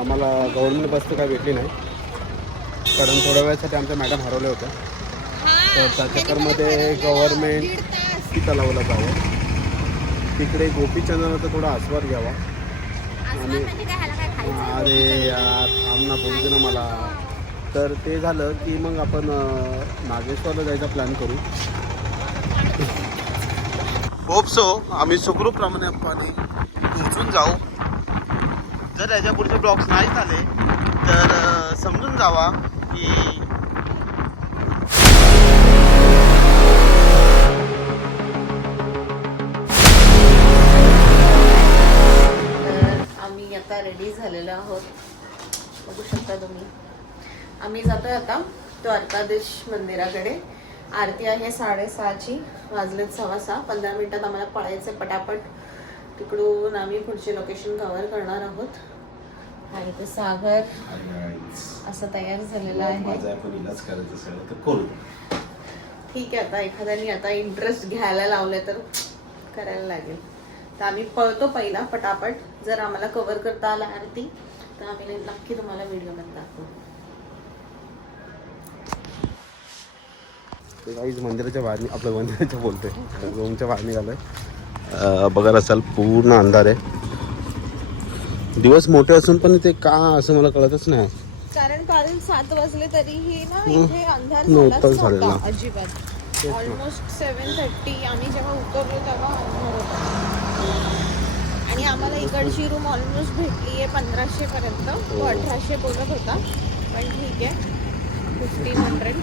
आम्हाला गव्हर्नमेंट बस तर काही भेटली नाही, कारण थोड्या वेळासाठी आमच्या मॅडम हरवल्या होत्या. तर त्या चक्करमध्ये गव्हर्नमेंट तलावाला जावं, तिकडे गोपीचंदनचा थोडा आस्वाद घ्यावा. आणि अरे यार थांब ना, बोलते ना मला. तर ते झालं की मग आपण नागेश्वरला जायचा प्लॅन करू. होप सो आम्ही सुखरूपप्रमाणे पोहोचून जाऊ. जर याच्या पुढचे ब्लॉग्स नाही झाले तर समजून जावा की आम्ही आता रेडी झालेलो आहोत. बघू शकता तुम्ही. आम्ही जातोय आता द्वारकाधीश मंदिराकडे. आरती आहे 6:30ची, वाजलेत 6:15. 15 मिनिटात आम्हाला पळायचं पटापट. तिकडून आम्ही पुढचे लोकेशन कव्हर करणार आहोत. आणि ते सागर असं तयार झालेलं आहे. ठीक आहे, आता एखाद्याने आता इंटरेस्ट घ्यायला लावले तर करायला लागेल. तर आम्ही पळतो पहिला पटापट. जर आम्हाला कव्हर करता आला आरती तर आम्ही नक्की तुम्हाला व्हिडिओमध्ये दाखवू. काहीच मंदिराच्या बाहेर, आपल्या मंदिराच्या बोलतोय, रूमच्या बाहेर निघालोय. बघायला असाल पूर्ण अंधार आहे. दिवस मोठे असून पण ते का असं मला कळतच नाही. कारण काल 7 वाजले तरीही ना इथे अंधार नव्हता अजिबात. ऑलमोस्ट 7:30 आम्ही जेव्हा उतरलो तेव्हा अंधार होता. आणि आम्हाला इकडची रूम ऑलमोस्ट भेटली आहे 1500 पर्यंत. तो 1800 बोलत होता, पण ठीक आहे 1500.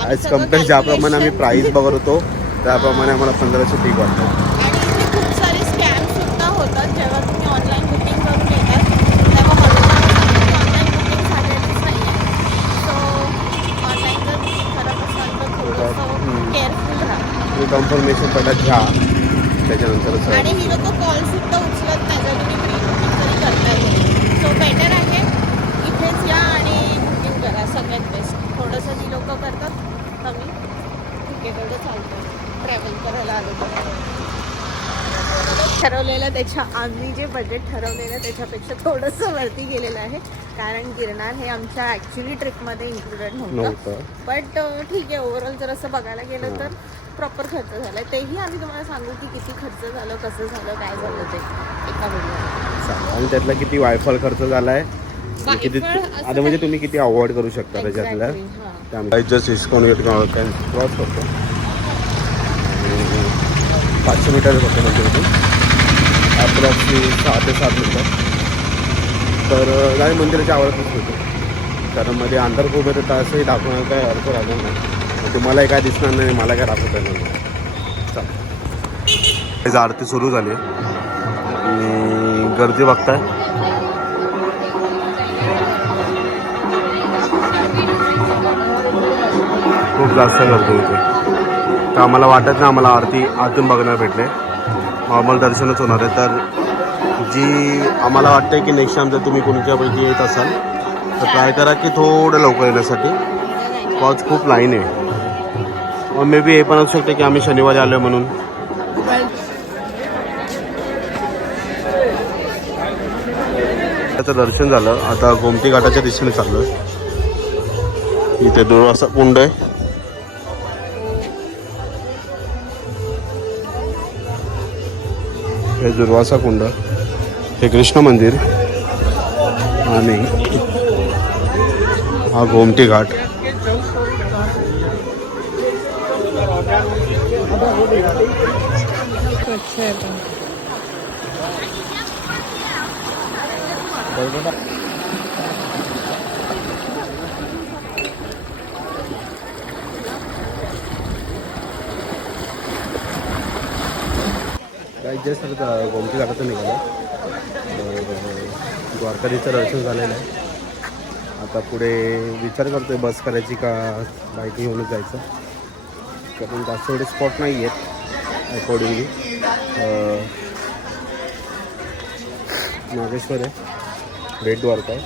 ॲज कम्पेअर ज्याप्रमाणे आम्ही प्राईस बघत होतो त्याप्रमाणे आम्हाला 1500 ठीक वाटतं. आणि इथे खूप सारे स्कॅम सुद्धा होतात. जेव्हा तुम्ही ऑनलाईन बुकिंग करून येतात तेव्हा ऑनलाईन बुकिंग झालेलीच नाही आहे. सो ऑनलाईन जर बुकिंग करत असाल तर थोडंसं केअरफुल राहा. कन्फर्मेशन पहिला घ्या, त्याच्यानंतर. आणि ही लोक कॉल सुद्धा उचलत नाही जर तुम्ही प्री बुकिंग जरी करताय. सो बेटर आहे इथेच या आणि बुकिंग करा, सगळ्यात बेस्ट. थोडंसं जी लोक करतात कमी, ठीक आहे, तेवढं चालतं ट्रॅव्हल करायला आलो तर. ठरवलेलं त्याच्या, आम्ही जे बजेट ठरवलेलं त्याच्यापेक्षा थोडंसं वरती गेलेलं आहे. कारण गिरनार हे आमच्या ॲक्च्युली ट्रिपमध्ये इन्क्लुडेड नव्हतं. बट ठीक आहे, ओव्हरऑल जर असं बघायला गेलं तर प्रॉपर खर्च झाला. तेही आम्ही तुम्हाला सांगू की किती खर्च झालं, कसं झालं, काय झालं ते एका व्हिडिओ. आणि त्यातला किती वायफळ खर्च झाला आहे, किती आता म्हणजे तुम्ही किती अवॉइड करू शकता त्याच्यातल्या. त्यामुळे जस्ट इस्कॉन क्रॉस करतो. 500 मीटर होतं म्हणजे इथून अप्रॉक्सिमेटली 6 ते 7 मिनटं. तर काय मंदिराच्या आवडतच होतो, कारण मध्ये अंधार खूप येतं तर असंही दाखवणार काय अर्थ राहणार नाही. तुम्हालाही काय दिसणार नाही, मला काय दाखवता येणार नाही. चालेल, आरती सुरू झाली आणि गर्दी बघताय. खूप जास्त गर्दी होते. तर आम्हाला वाटत नाही आम्हाला आरती आतून बघण्याला भेटले. नॉर्मल दर्शनच होणार आहे. तर जी आम्हाला वाटतं की नेक्स्ट टाइम जर तुम्ही कोणत्यापैकी येत असाल तर ट्राय करा की थोडं लवकर येण्यासाठी, कॉज खूप लाईन आहे. मग मे बी हे पण असू शकते की आम्ही शनिवारी आलो म्हणून. त्याचं दर्शन झालं. आता गोमती घाटाच्या दिशेने चाललो. इथे दुर्वासा कुंड आहे. हे दुर्वासा कुंड, हे कृष्ण मंदिर आणि हा गोमती घाट. जस्ट गोमती घाटातून निघालं. द्वारकाधीशचं दर्शन झालेलं आहे. आता पुढे विचार करतोय बस करायची का बाईक घेऊनच जायचं, कारण जास्त एवढे स्पॉट नाही आहेत अकॉर्डिंगली. नागेश्वर आहे, बेट द्वारका आहे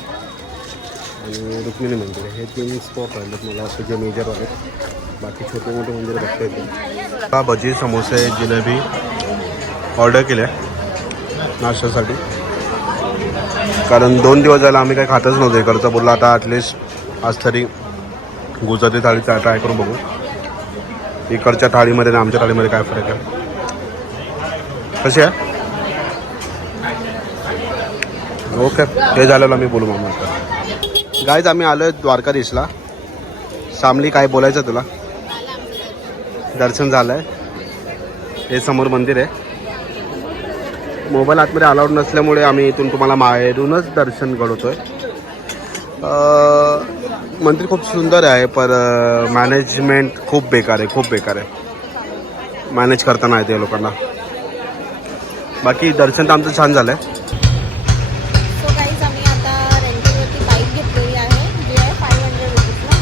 आणि रुक्मिणी मंदिर आहे. हे 3 स्पॉट राहिलेत मला वाटतं जे मेजर आहेत. बाकी छोटे मोठे मंदिर बघता येते. हा भजी, समोसे, जिलेबी ऑर्डर केल्या नाश्त्यासाठी. कारण 2 दिवस झाला आम्ही काही खातच नव्हतो इकडचं. बोललो आता ॲटलिस्ट आज तरी गुजराती थाळी ट्राय करून बघू. इकडच्या थाळीमध्ये आणि आमच्या थाळीमध्ये काय फरक आहे. कशी आहे? ओके, हे झालेलं मी बोलू मग. गाईज आम्ही आलो आहे द्वारकाधीशला. शामली काय बोलायचं तुला? दर्शन झालं आहे. हे समोर मंदिर आहे. मोबाईल आतमध्ये अलाउड नसल्यामुळे आम्ही इथून तुम्हाला बाहेरूनच दर्शन घडवतोय. मंदिर खूप सुंदर आहे, पर मॅनेजमेंट खूप बेकार आहे, खूप बेकार आहे. मॅनेज करताना येते लोकांना. बाकी दर्शन तर आमचं छान झालं आहे. सो गाईज आम्ही आता रेंटवरती बाईक घेतलेली आहे, जी आहे 500 रुपीजला.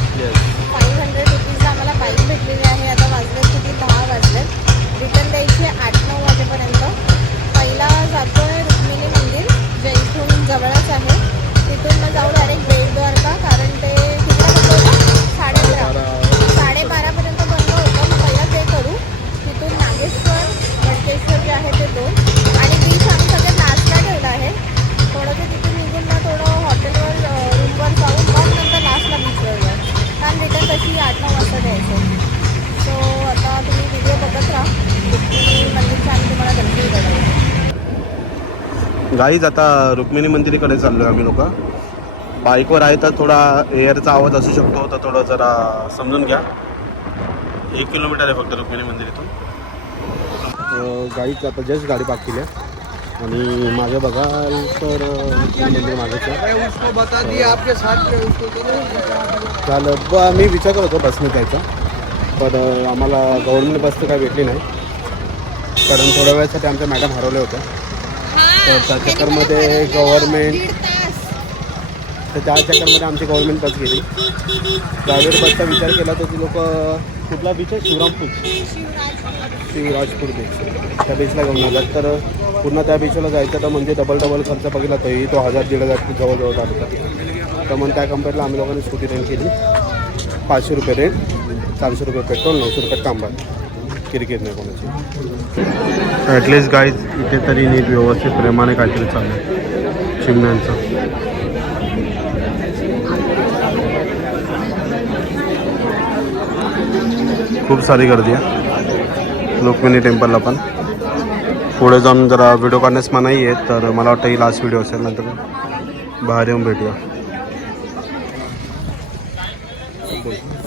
500 रुपीजला आम्हाला बाईक भेटलेली आहे. आता वाजलेत किती? 10 वाजलेत. रिटर्न द्यायची 8-9 वाजेपर्यंत. पहिला जातोय रुक्मिणी मंदिर, जे इथून जवळच आहे. तिथून मग जाऊ डायरेक्ट बेट द्वारका, कारण ते किती बंद होतं? 12:30 बंद होतं. मग पहिला ते करू. तिथून नागेश्वर, वटकेश्वर जे आहे ते 2, आणि बीच आम्ही सगळ्यात लास्टला ठेवलं आहे. थोडं ते तिथून निघून मग थोडं हॉटेलवर रूमवर जाऊन मग नंतर लास्टला बीचवर जाऊ, कारण रिटर्न तशी 8-9 वाजता द्यायचं. सो आता तुम्ही व्हिडिओ बघत राहा. रुक्मिणी मंदिरचं आम्ही तुम्हाला दर्शन करायचं. गाईज आता रुक्मिणी मंदिराकडे चाललो आहे आम्ही लोक. बाईकवर आहे तर थोडा एअरचा आवाज असू शकतो, तर थोडं जरा समजून घ्या. 1 किलोमीटर आहे फक्त रुक्मिणी मंदिर इथून. गाईच आता जस्ट गाडी पार्क केली आहे आणि मागे बघाल तर मंदिर मागेच चाल. मी विचार करत होतो बसने जायचा, पण आम्हाला गव्हर्नमेंट बस तर काही भेटली नाही, कारण थोड्या वेळासाठी आमच्या मॅडम हरवल्या होत्या. तर त्या चक्करमध्ये गव्हर्नमेंट आमची गव्हर्नमेंट बस गेली. प्रायव्हेट बसचा विचार केला तर ती लोक कुठला बीच आहे? शिवराजपूर बीच. त्या बीचला घेऊन आलात. तर पुन्हा त्या बीचला जायचं तर म्हणजे डबल खर्च बघितला तरी तो 1000-1500 जवळजवळ आला. तर मग त्या कंपनीला आम्ही लोकांनी स्कूटी रेंट केली. 500 रुपये रेंट, 400 रुपये पेट्रोल, 900 रुपये तांबा. किरकिर नाही कोणाची. ॲटलिस्ट गाईज इथे तरी नीट व्यवस्थित प्रेमाने काहीतरी चाललं आहे चिमण्यांचं. खूप सारी गर्दी आहे रुक्मिणी टेम्पलला. पण पुढे जाऊन जरा व्हिडिओ काढण्यास मनाई आहे, तर मला वाटतं ही लास्ट व्हिडिओ असेल. नंतर बाहेर येऊन भेटूया.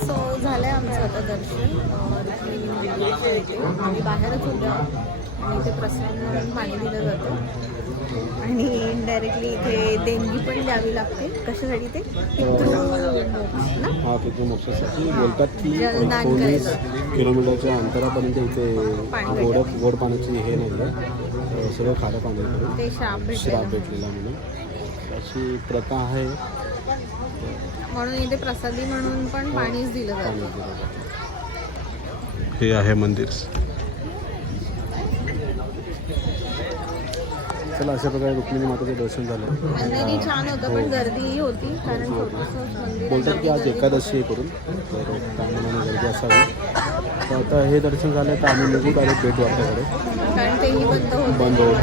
सो झालं आहे आमचं आता दर्शन. आम्ही बाहेरच होतो आणि इथे प्रसाद म्हणून पाणी दिलं जातं आणि इनडायरेक्टली इथे देणगी पण द्यावी लागते. कशासाठी? ते पितृमोक्ष ना. हा, पितृमोक्षासाठी बोलतात की जलदान 19 किलोमीटरच्या अंतरापर्यंत इथे गोड पाण्याची हे नाही आहे, सगळं खारं पाणी. ते श्राप भेटलेला म्हणून अशी प्रथा आहे. म्हणून इथे प्रसादी म्हणून पण पाणीच दिलं जातं. हे आहे मंदिर. चला, अशा प्रकारे रुक्मिणी मातेचं दर्शन झालं. मंदिरही छान होतं, पण गर्दीही होती, कारण छोटंसं मंदिर बोलतात की आज एकादशी आहे करून, तर त्यामुळे गर्दी असावी. तर आता हे दर्शन झालं तर आम्ही निघू डायरेक्ट बेट द्वारकाकडे, कारण तेही बंद होतं.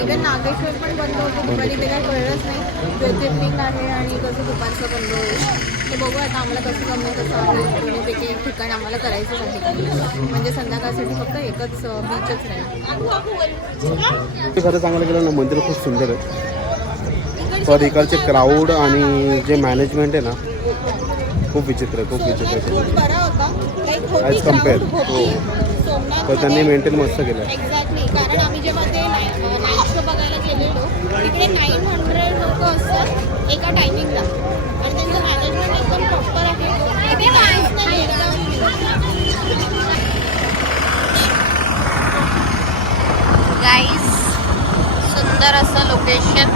इव्हन नागेश्वर पण बंद होतं दुपारी. ते काय कळलंच नाही. ज्योतिर्लिंग आहे आणि कसं दुपारचं बंद होईल ते बघू. आता आम्हाला कसं जमेल तसं आहे. दोन्हीपैकी एक ठिकाण आम्हाला करायचंच आहे, म्हणजे संध्याकाळसाठी फक्त एकच बीचच नाही. खरं सांगायला गेलं ना, मंदिर खूप सुंदर आहे, पण इकडचे क्राऊड आणि जे मॅनेजमेंट आहे ना खूप विचित्र आहे, खूप विचित्र आहे ॲज कम्पेअर. हो, तर त्यांनी मेंटेन मस्त केलं आहे. एक्झॅक्टली, कारण आम्ही जेव्हा ते नाईट शो बघायला गेलेलो तिकडे 900 लोक असतात एका टायमिंगला, आणि त्यांचं मॅनेजमेंट एकदम प्रॉपर आहे. इथे काहीच नाही एकदम. गाईस, सुंदर असं लोकेशन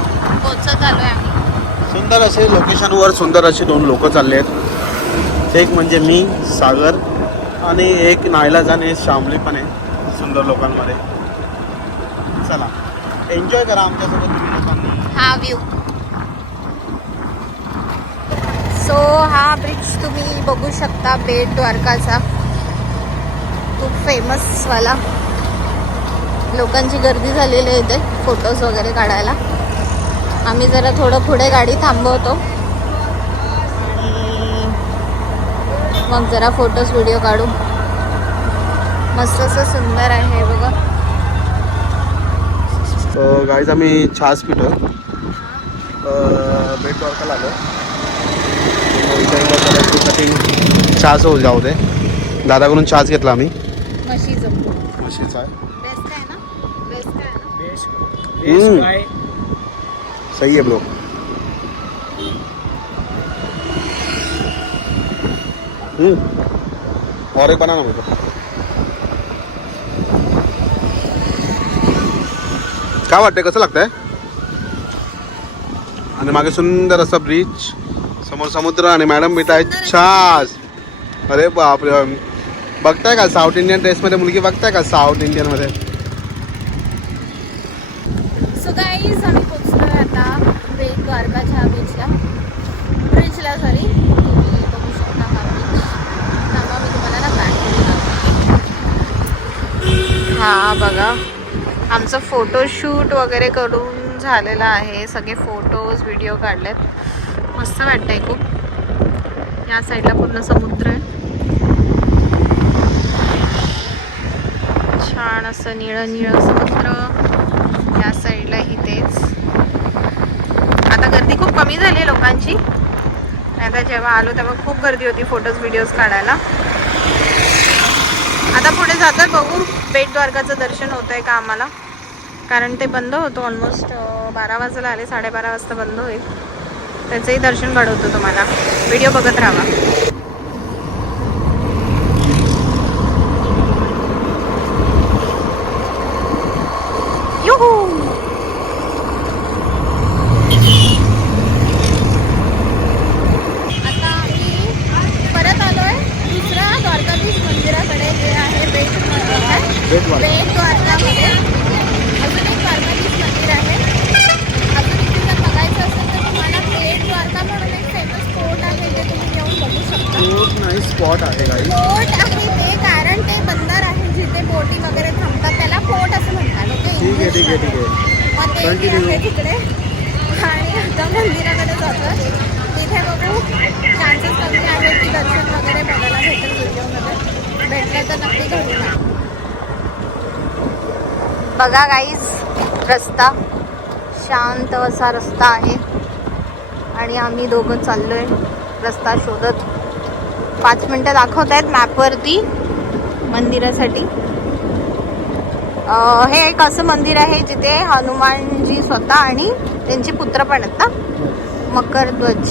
पोचत आलो आहे आम्ही. सुंदर असे लोकेशनवर सुंदर असे 2 लोक चालले आहेत. एक म्हणजे मी, सागर, आणि एक नाईलाज आणि शामली पण आहे सुंदर लोकांमध्ये. चला, एन्जॉय करा आमच्यासोबत तुम्ही लोकांनी हा व्ह्यू. सो हा ब्रिज तुम्ही बघू शकता, बेट द्वारकाचा. खूप फेमस वाला. लोकांची गर्दी झालेली आहे इथे फोटोज वगैरे काढायला. आम्ही जरा थोडं पुढे गाडी थांबवतो आणि मग जरा फोटोज व्हिडिओ काढू. मस्त असं सुंदर आहे बघा. गाईज आम्ही छास पितो. बेट द्वारकाला आलो. छास हो जाऊ दे. दादाकडून छास घेतला आम्ही. म्हशीचा आहे. सही है ब्रो. और एक बना ना मुझे. काय वाटतंय, कसं लागतंय? आणि मागे सुंदर असा ब्रिज, समोर समुद्र आणि मॅडम मिळत आहे छास. अरे बापरे, बघताय का साऊथ इंडियन ड्रेसमध्ये मुलगी बघताय का साऊथ इंडियनमध्ये? सो गाईज आम्ही पोचलोय आता बेट द्वारकाच्या ब्रिजला सॉरी. तुम्ही बघू शकता हा ब्रिज. थांबा मी तुम्हाला ना बॅक हा बघा. आमचं फोटोशूट वगैरे करून झालेलं आहे. सगळे फोटोज व्हिडिओ काढलेत. मस्त वाटतंय खूप. या साईडला पूर्ण समुद्र आहे. छान असं निळं निळं समुद्र. या साईडलाही तेच. आता गर्दी खूप कमी झाली आहे लोकांची. आता जेव्हा आलो तेव्हा खूप गर्दी होती फोटोज व्हिडिओज काढायला. आता पुढे जातात बघू बेट द्वारकाचं दर्शन होत आहे का आम्हाला, कारण ते बंद होतं ऑलमोस्ट 12 वाजता आले. 12:30 वाजता बंद होईल. त्याचंही दर्शन घडवतो तुम्हाला. व्हिडिओ बघत राहा. बेट द्वारका. बेट द्वारकामध्ये अजून एक द्वारकाधीश मंदिर आहे. अजून इथे जर बघायचं असेल तर तुम्हाला बेट द्वारका म्हणून एक फेमस स्पॉट आहे जे तुम्ही येऊन बघू शकता. खूप नाही स्पॉट आहे गाईज. फोर्ट आहे ते, कारण ते बंदर आहे जिथे बोटी वगैरे थांबतात त्याला फोर्ट असं म्हणतात. ओके, ठीक आहे ठीक आहे ठीक आहे. मग ते आहे तिकडे. आणि आता मंदिराकडे जातो. तिथे बघू चान्सेस कमी आहेत की दर्शन वगैरे बघायला भेटेल. व्हिडिओमध्ये भेटलं तर नक्की घडून या. बघा गाईज रस्ता, शांत असा रस्ता आहे आणि आम्ही दोघं चाललोय रस्ता शोधत. 5 मिनटं दाखवत आहेत मॅपवरती मंदिरासाठी. हे एक असं मंदिर आहे जिथे हनुमानजी स्वतः आणि त्यांचे पुत्र पण आहेत ना, मकरध्वज,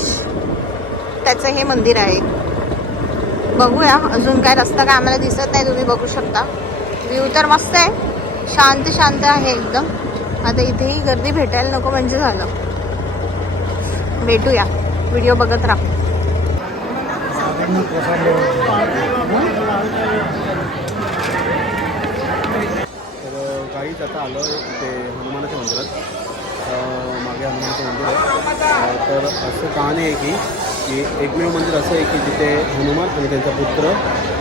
त्याचं हे मंदिर आहे. बघूया अजून काय रस्ता काय आम्हाला दिसत नाही. तुम्ही बघू शकता. व्ह्यू तर मस्त आहे. शांत शांत आहे एकदम. आता इथेही गर्दी भेटायला नको म्हणजे झालं. भेटूया. व्हिडिओ बघत राहा. तर गाईज आता आलो इथे हनुमानाच्या मंदिरात. मागे हनुमानाचं मंदिर आहे. तर असं कहाणी आहे की एकमेव मंदिर असं आहे की जिथे हनुमान आणि त्यांचा पुत्र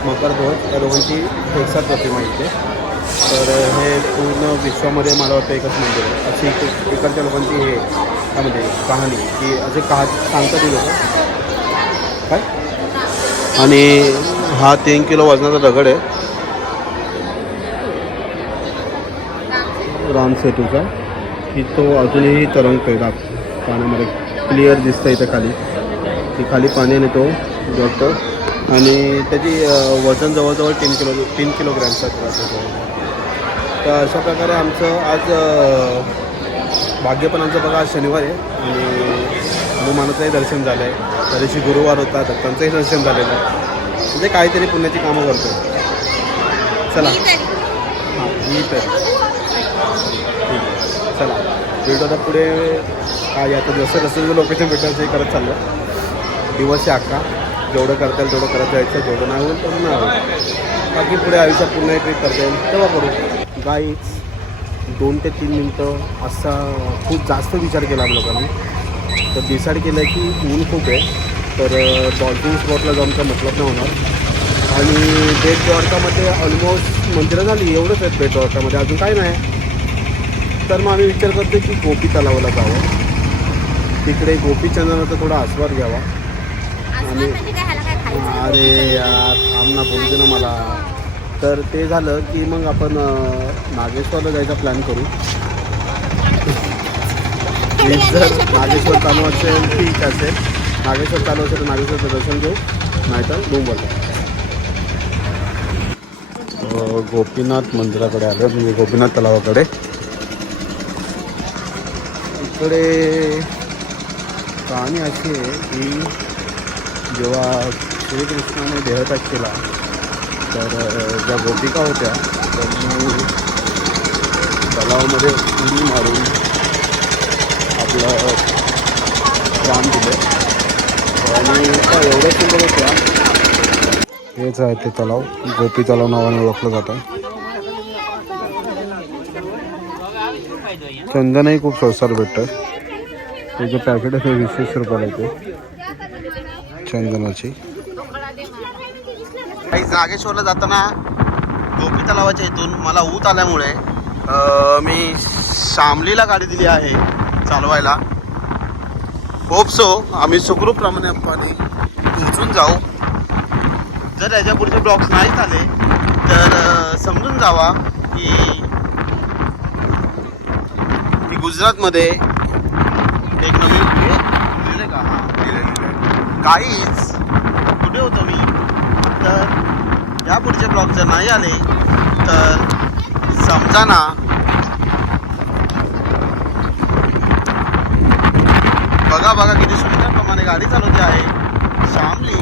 मकरध्वज या दोघांची एकसाथ प्रतिमा इथे. तर हे पूर्ण विश्वामध्ये मला वाटतं एकच मंदिर आहे. अशी इकडच्या लोकांची हे काय म्हणजे कहाणी की असे सांगतात ते लोक काय. आणि हा 3 किलो वजनाचा दगड आहे राम सेतूचा, की तो अजूनही तरंगतोय पाण्यामध्ये. क्लिअर दिसतं इथं खाली की खाली पाण्याने तो जळतो. आणि त्याची वजन जवळजवळ 3 किलोग्रॅमचा राहतो. तर अशा प्रकारे आमचं आज भाग्य पण आमचं बघा आज शनिवार आहे आणि हनुमानाचंही दर्शन झालं आहे. त्या दिवशी गुरुवार होता तर त्यांचंही दर्शन झालेलं आहे. म्हणजे काहीतरी पुण्याची कामं करतो. चला हां मी तर ठीक आहे. चला भेटू आता पुढे. काय आता जसं जसं लोकेशन भेटायचं हे करत चाललं. दिवस आहे 11. जेवढं करता येईल तेवढं करत जायचं. जेवढं नाही होईल तेवढं नाही होईल. बाकी पुढे आयुष्यात पुन्हा एक ट्रिप करता येईल तेव्हा करू. गाईज 2 ते 3 मिनटं असा खूप जास्त विचार केला लोकांनी. तर डिसाईड केलं आहे की ऊन खूप आहे तर डॉल्फिन स्पॉटला जाऊन काय मतलब नाही होणार. आणि बेट द्वारकामध्ये ऑलमोस्ट मंदिरं झाली एवढंच आहेत बेट द्वारकामध्ये, अजून काय नाही. तर मग आम्ही विचार करतो की गोपी तलावाला जावं. तिकडे गोपीचंदनाचा थोडा आस्वाद घ्यावा. आणि अरे यार थांब ना, बोलते ना मला. तर ते झालं की मग आपण नागेश्वरला जायचा प्लॅन करू. जर नागेश्वर चालू असेल ठीक असेल, नागेश्वर चालू असेल तर नागेश्वरचं दर्शन घेऊ, नाहीतर डोंबरला. गोपीनाथ मंदिराकडे आलं, म्हणजे गोपीनाथ तलावाकडे. इकडे कहाणी अशी आहे की जेव्हा श्रीकृष्णाने देहत्याग केला तर ज्या गोपिका होत्या त्यांनी तलावामध्ये उडी मारून आपलं प्राण दिले. आणि एवढं सुंदर होत्या. हेच आहे ते तलाव, गोपी तलाव नावाने ओळखलं जातं. चंदनही खूप स्वस्तात भेटतं. त्याचं पॅकेट हे 20 रुपयाला येते चंदनाची. नागेश्वरला जाताना गोपी तलावाच्या इथून मला ऊत आल्यामुळे मी शामलीला गाडी दिली आहे चालवायला. होप सो आम्ही सुखरूपप्रमाणे पोहोचून जाऊ. जर याच्या पुढचे ब्लॉग्स नाही झाले तर समजून जावा की गुजरातमध्ये एक नवीन लिहिले का काहीच कुठे होतो मी. तर या पुढचे ब्लॉग जर नाही आले तर समजा ना बघा किती सुंदर प्रमाणे गाडी चालवते आहे शामली.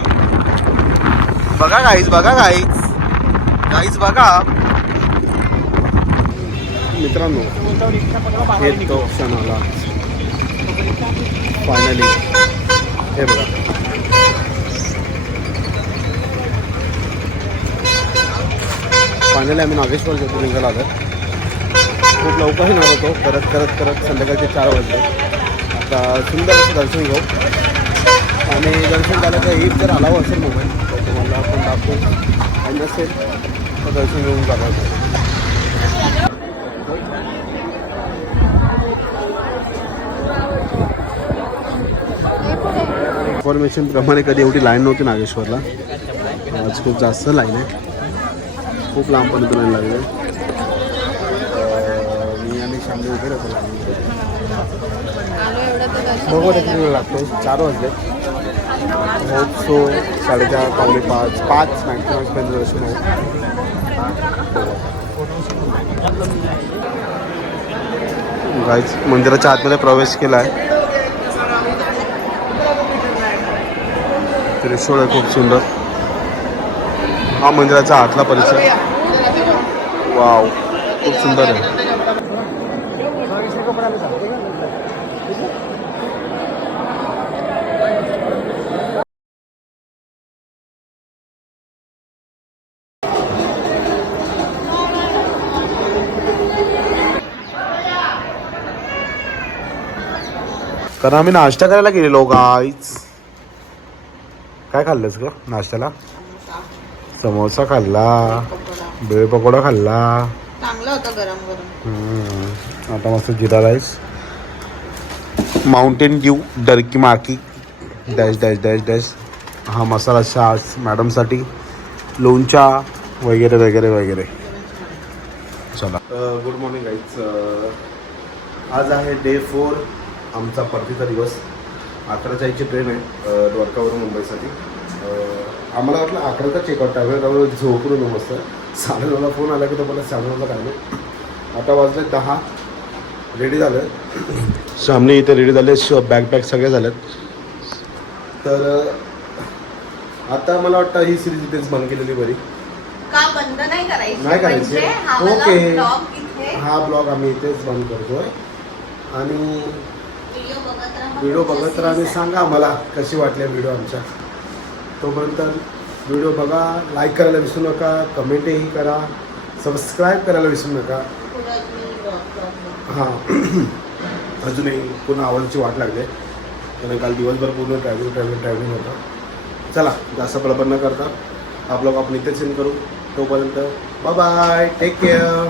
बघा गाईज बघा मित्रांनो, हे तो क्षण आला फायनली. हे बघा फायनली आम्ही नागेश्वर ज्योतिर्लिंगाला आलो. खूप लवकर येणार होतो, करत संध्याकाळचे 4 वाजले. आता सुंदर असं दर्शन घेऊ. आणि दर्शन झालं तर एक जर आलावं असेल मोबाईल तर तुम्हाला आपण दाखवू, आणि नसेल तर दर्शन घेऊन जाणार. इन्फॉर्मेशन प्रमाणे कधी एवढी लाईन नव्हती नागेश्वरला. आज खूप जास्त लाईन आहे, खूप लांबपर्यंत लाईन लागली. मी आणि शामली उभे राहतो लाईनमध्ये. बघू किती वेळ लागतो. 4 वाजले. होप सो 4:30 पावणे 5 मॅक्झिमम दर्शन आहे. गाईज मंदिराच्या आतमध्ये प्रवेश केला आहे. त्रिशूळ आहे खूप सुंदर. हा मंदिराचा आतला परिसर. वाव खूप सुंदर आहे. कारण आम्ही नाश्ता करायला गेलेलो गाईज. काय खाल्लंस ग नाश्त्याला? समोसा खाल्ला, भेळ पकोडा खाल्ला. चांगला होता गरम गरम. आता मस्त जिरा राईस, माउंटेन ड्यू, डरकी माकी डॅश डॅश डॅश डॅश. हा मसाला छास मॅडमसाठी, लोणचा वगैरे वगैरे वगैरे. चला गुड मॉर्निंग गाईज. आज आहे डे 4 आमचा परतीचा दिवस. 11:40ची ट्रेन आहे द्वारकावरून मुंबईसाठी. आम्हाला वाटलं 11चा चेकआउट टायम, झोपून मस्त. 9:30ला फोन आला की तो मला 9:30ला काय नाही. आता वाजले 10. रेडी झालं. सामने इथे रेडी झाले, बॅग सगळे झालेत. तर आता मला वाटतं ही सिरीज इथेच बंद केलेली बरी. का बंद नाही करायची? नाही करायची. म्हणजे ओके, हा ब्लॉग आम्ही इथेच बंद करतोय. आणि व्हिडिओ बघत राहा आणि सांगा आम्हाला कशी वाटल्या व्हिडिओ आमच्या. तोपर्यंत व्हिडिओ बघा, लाईक करायला विसरू नका, कमेंटही करा, सबस्क्राईब करायला विसरू नका. हां अजूनही पुन्हा आवडीची वाट लागली कारण काल दिवसभर पूर्ण ट्रॅव्हलिंग होतं. चला जास्त प्रबंध न करता हा ब्लॉग आपण इथेच सेंड करू. तोपर्यंत बाय बाय, टेक केअर.